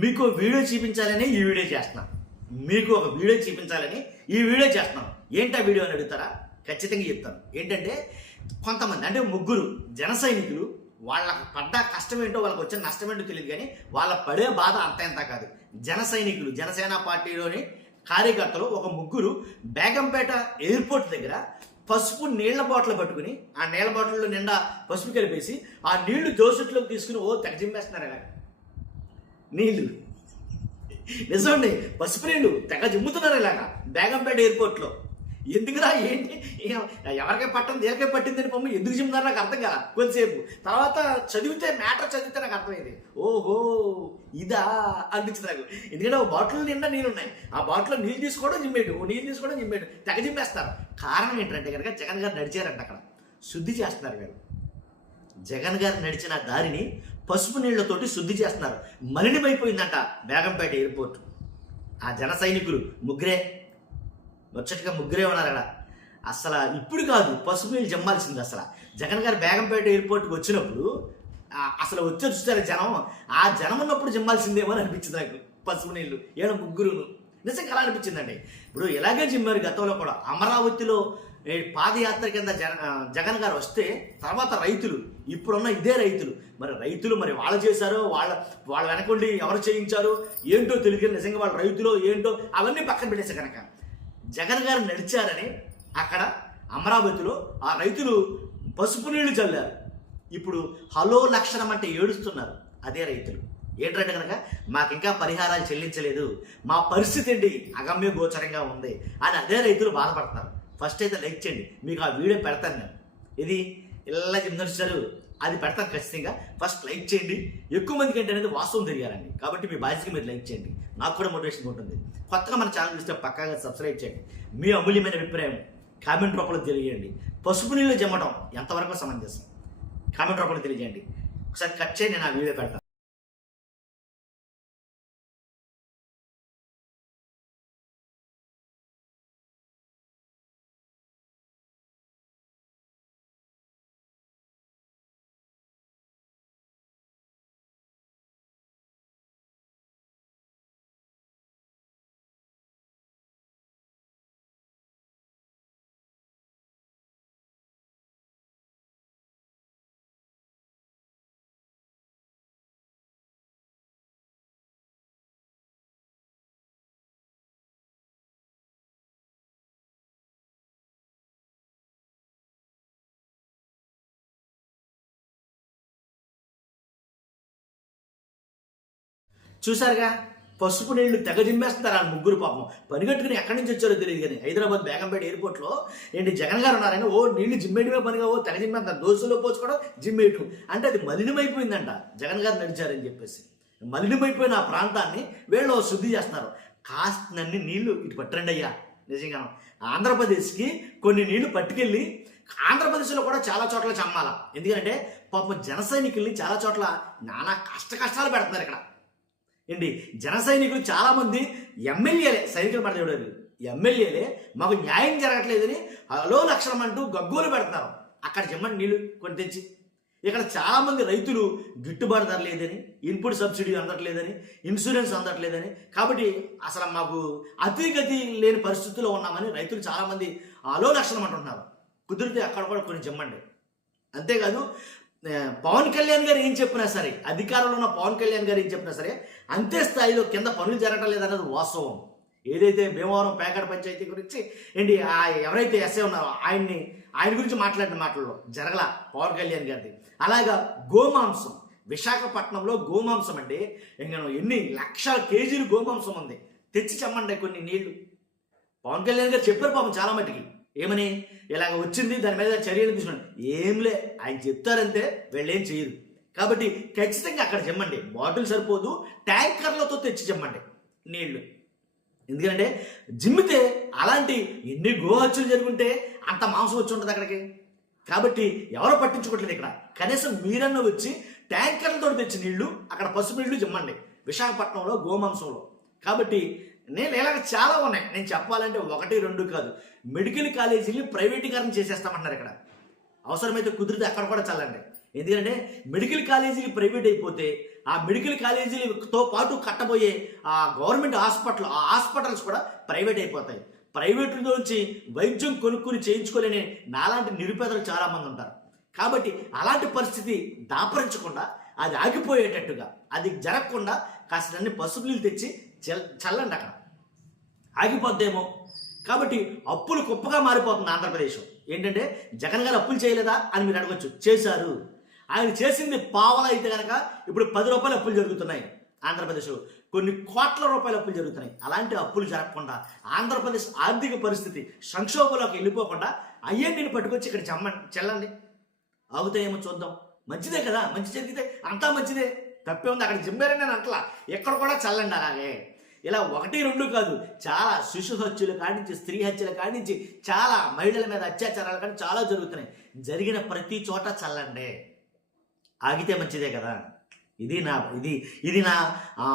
మీకు వీడియో చూపించాలని ఈ వీడియో చేస్తున్నాం. మీకు ఒక వీడియో చూపించాలని ఈ వీడియో చేస్తున్నాం. ఏంటా వీడియో అని అడుగుతారా? ఖచ్చితంగా చెప్తాను. ఏంటంటే కొంతమంది అంటే ముగ్గురు జన సైనికులు వాళ్ళకు పడ్డ కష్టం ఏంటో వాళ్ళకి వచ్చిన నష్టం ఏంటో తెలియదు, కానీ వాళ్ళ పడే బాధ అంత ఎంత కాదు. జన సైనికులు జనసేన పార్టీలోని కార్యకర్తలు ఒక ముగ్గురు బేగంపేట ఎయిర్పోర్ట్ దగ్గర పసుపు నీళ్ల బాటిల్ పట్టుకుని ఆ నీళ్ల బాటిల్లో నిండా పసుపు కలిపేసి ఆ నీళ్లు దోసట్లోకి తీసుకుని తెగ జిమ్మేస్తున్నారు. ఇలా నీళ్లు నిజమండి, పసుపు నీళ్లు తెగ జిమ్ముతున్నారు ఇలాగా బేగంపేట ఎయిర్పోర్ట్లో. ఎందుకురా ఏంటి ఎవరికై పట్టం దేనికై పట్టిందని పంపి ఎందుకు జిమ్ముతారు నాకు అర్థం కాదు. కొంతసేపు తర్వాత మ్యాటర్ చదివితే నాకు అర్థమైంది. ఓహో ఇదా అనిపించింది నాకు. ఎందుకంటే ఒక బాటిల్ నిండా నీళ్ళు ఉన్నాయి, ఆ బాటిల్లో నీళ్ళు తీసుకోవడం జిమ్మేటు, నీళ్ళు తీసుకోవడం జిమ్మేటు, తెగ జిమ్మేస్తారు. కారణం ఏంటంటే కనుక జగన్ గారు నడిచారంట, అక్కడ శుద్ధి చేస్తున్నారు. వీళ్ళు జగన్ గారు నడిచిన దారిని పసుపు నీళ్లతోటి శుద్ధి చేస్తున్నారు. మలినమైపోయిందంట బేగంపేట ఎయిర్పోర్ట్. ఆ జన సైనికులు ముగ్గురే, ముచ్చటగా ముగ్గురే ఉన్నారు అక్కడ. అసలు ఇప్పుడు కాదు పసుపు నీళ్ళు జమ్మాల్సింది. అసలు జగన్ గారు బేగంపేట ఎయిర్పోర్ట్కి వచ్చినప్పుడు అసలు వచ్చి చూస్తారు జనం, ఆ జనం ఉన్నప్పుడు జమ్మాల్సిందేమో అని అనిపించింది నాకు పసుపు నీళ్ళు. ఏడో ముగ్గురును నిజంగా అలా అనిపించిందండి. ఇప్పుడు ఇలాగే జిమ్మారు గతంలో కూడా. అమరావతిలో పాదయాత్ర కింద జగన్ గారు వస్తే తర్వాత రైతులు, ఇప్పుడున్న ఇదే రైతులు, మరి వాళ్ళు చేశారో వాళ్ళ వెనకుండి ఎవరు చేయించారో ఏంటో తెలియదు. నిజంగా వాళ్ళ రైతులో ఏంటో అవన్నీ పక్కన పెట్టేసే కనుక జగన్ గారు నడిచారని అక్కడ అమరావతిలో ఆ రైతులు పసుపు నీళ్లు చల్లారు. ఇప్పుడు హలో లక్షణం అంటే ఏడుస్తున్నారు అదే రైతులు. ఏంటంటే కనుక మాకు ఇంకా పరిహారాలు చెల్లించలేదు, మా పరిస్థితి ఏంటి అగమ్య గోచరంగా ఉంది అని అదే రైతులు బాధపడుతున్నారు. ఫస్ట్ అయితే లైక్ చేయండి, మీకు ఆ వీడియో పెడతాను నేను. ఇది ఇలా నడుస్తారు అది పెడతాను ఖచ్చితంగా. ఫస్ట్ లైక్ చేయండి. ఎక్కువ మందికి ఏంటనేది వాస్తవం తెలియాలండి. కాబట్టి మీ బాధ్యతగా మీరు లైక్ చేయండి, నాకు కూడా మోటివేషన్ ఉంటుంది. కొత్తగా మన ఛానల్ చూస్తే పక్కాగా సబ్స్క్రైబ్ చేయండి. మీ అమూల్యమైన అభిప్రాయం కామెంట్ రూపంలో తెలియజేయండి. పసుపు నీళ్ళు జమ్మటం ఎంతవరకు సమంజసం కామెంట్ రూపంలో తెలియజేయండి. ఒకసారి కట్ చేయండి, నేను ఆ వీడియో పెడతాను. చూసారుగా, పసుపు నీళ్లు తెగ జిమ్మేస్తున్నారు ఆ ముగ్గురు. పాపం పనిగట్టుకుని ఎక్కడి నుంచి వచ్చారో తెలియదు, కానీ హైదరాబాద్ బేగంపేట ఎయిర్పోర్ట్లో ఏంటి జగన్ గారు ఉన్నారని నీళ్లు జిమ్మేయడమే పనిగా తెగ జిమ్మేస్తారు. దోశలో పోసుకోవడం జిమ్మేయటం అంటే అది మలినమైపోయిందంట జగన్ గారు నడిచారని చెప్పేసి. మలినమైపోయిన ఆ ప్రాంతాన్ని వీళ్ళు శుద్ధి చేస్తున్నారు. కాస్ట్నన్ని నీళ్లు ఇటు పట్టండి అయ్యా. నిజంగా ఆంధ్రప్రదేశ్కి కొన్ని నీళ్లు పట్టుకెళ్ళి ఆంధ్రప్రదేశ్లో కూడా చాలా చోట్ల చమ్మాల. ఎందుకంటే పాపం జన సైనికుల్ని చాలా చోట్ల నానా కష్టాలు పెడుతున్నారు. ఇక్కడ ఏంటి జన సైనికులు చాలామంది ఎమ్మెల్యేలే, సైనికులు పడతాడు ఎమ్మెల్యేలే మాకు న్యాయం జరగట్లేదని హలో లక్షణం అంటూ గగ్గోలు పెడుతున్నారు. అక్కడ జమ్మని నీళ్లు కొని తెచ్చి ఇక్కడ చాలామంది రైతులు గిట్టుబాటు ధర లేదని, ఇన్పుట్ సబ్సిడీ అందట్లేదని, ఇన్సూరెన్స్ అందట్లేదని, కాబట్టి అసలు మాకు అతిగతి లేని పరిస్థితుల్లో ఉన్నామని రైతులు చాలామంది హలో లక్షణం అంటున్నారు. కుదిరితే అక్కడ కూడా కొన్ని జమ్మండి. అంతేకాదు పవన్ కళ్యాణ్ గారు ఏం చెప్పినా సరే, అధికారంలో ఉన్న పవన్ కళ్యాణ్ గారు ఏం చెప్పినా సరే అంతే స్థాయిలో కింద పనులు జరగటం లేదన్నది వాస్తవం. ఏదైతే భీమవరం పేకాడ పంచాయతీ గురించి ఏంటి ఎవరైతే ఎస్ఐ ఉన్నారో ఆయన గురించి మాట్లాడిన మాటల్లో జరగల పవన్ కళ్యాణ్ గారిది. అలాగా గోమాంసం, విశాఖపట్నంలో గోమాంసం అంటే ఇంకా ఎన్ని లక్షల కేజీలు గోమాంసం ఉంది, తెచ్చి చెమ్మండి కొన్ని నీళ్లు. పవన్ కళ్యాణ్ గారు చెప్పారు పాపం చాలా మటుకి, ఏమని ఇలాగ వచ్చింది దాని మీద చర్యలు తీసుకున్నాను. ఏంలే ఆయన చెప్తారంతే, వీళ్ళేం చేయరు. కాబట్టి ఖచ్చితంగా అక్కడ చెమ్మండి. బాటిల్ సరిపోదు, ట్యాంకర్లతో తెచ్చి చెమ్మండి నీళ్లు. ఎందుకంటే జిమ్మితే అలాంటి ఎన్ని గోహత్యలు జరుగుంటే అంత మాంసం వచ్చి ఉంటుంది అక్కడికి. కాబట్టి ఎవరో పట్టించుకోవట్లేదు. ఇక్కడ కనీసం మీరన్నా వచ్చి ట్యాంకర్లతో తెచ్చి నీళ్లు అక్కడ పసుపు నీళ్లు జిమ్మండి విశాఖపట్నంలో గోమాంసంలో. కాబట్టి నేను ఇలాగ చాలా ఉన్నాయి, నేను చెప్పాలంటే 1, 2 కాదు. మెడికల్ కాలేజీని ప్రైవేటీకరణ చేసేస్తామంటున్నారు ఇక్కడ. అవసరమైతే కుదిరితే అక్కడ కూడా చల్లండి. ఎందుకంటే మెడికల్ కాలేజీలు ప్రైవేట్ అయిపోతే ఆ మెడికల్ కాలేజీలతో పాటు కట్టబోయే ఆ గవర్నమెంట్ హాస్పిటల్స్ కూడా ప్రైవేట్ అయిపోతాయి. ప్రైవేట్లోంచి వైద్యం కొనుక్కుని చేయించుకోలేని నాలాంటి నిరుపేదలు చాలామంది ఉంటారు. కాబట్టి అలాంటి పరిస్థితి దాపరించకుండా అది ఆగిపోయేటట్టుగా, అది జరగకుండా కాస్త అన్ని పసుపు నీళ్ళు తెచ్చి చల్లండి. అక్కడ ఆగిపోద్దేమో. కాబట్టి అప్పులు కుప్పగా మారిపోతుంది ఆంధ్రప్రదేశ్. ఏంటంటే జగన్ గారు అప్పులు చేయలేదా అని మీరు అడగొచ్చు. చేశారు. ఆయన చేసింది పావలా అయితే కనుక ఇప్పుడు 10 రూపాయలు అప్పులు జరుగుతున్నాయి ఆంధ్రప్రదేశ్లో. కొన్ని కోట్ల రూపాయల అప్పులు జరుగుతున్నాయి. అలాంటి అప్పులు జరగకుండా ఆంధ్రప్రదేశ్ ఆర్థిక పరిస్థితి సంక్షోభంలోకి వెళ్ళిపోకుండా అయ్యేంటిని పట్టుకొచ్చి ఇక్కడ చెల్లండి. ఆగుతాయేమో చూద్దాం. మంచిదే కదా, మంచి జరిగితే అంతా మంచిదే, తప్పే ఉంది. అక్కడ జిమ్మేరని నేను అంటలా, ఎక్కడ కూడా చల్లండి. అలాగే ఇలా 1, 2 కాదు, చాలా శిశు హత్యలు కానించి, స్త్రీ హత్యలు కానించి, చాలా మహిళల మీద అత్యాచారాలు కానీ చాలా జరుగుతున్నాయి. జరిగిన ప్రతి చోట చల్లండి. ఆగితే మంచిదే కదా. ఇది నా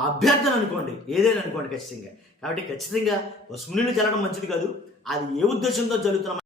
అభ్యర్థన అనుకోండి, ఏదైనా అనుకోండి ఖచ్చితంగా. కాబట్టి ఖచ్చితంగా పసుపు నీళ్ళు చల్లడం మంచిది కాదు. అది ఏ ఉద్దేశంతో జరుగుతున్నా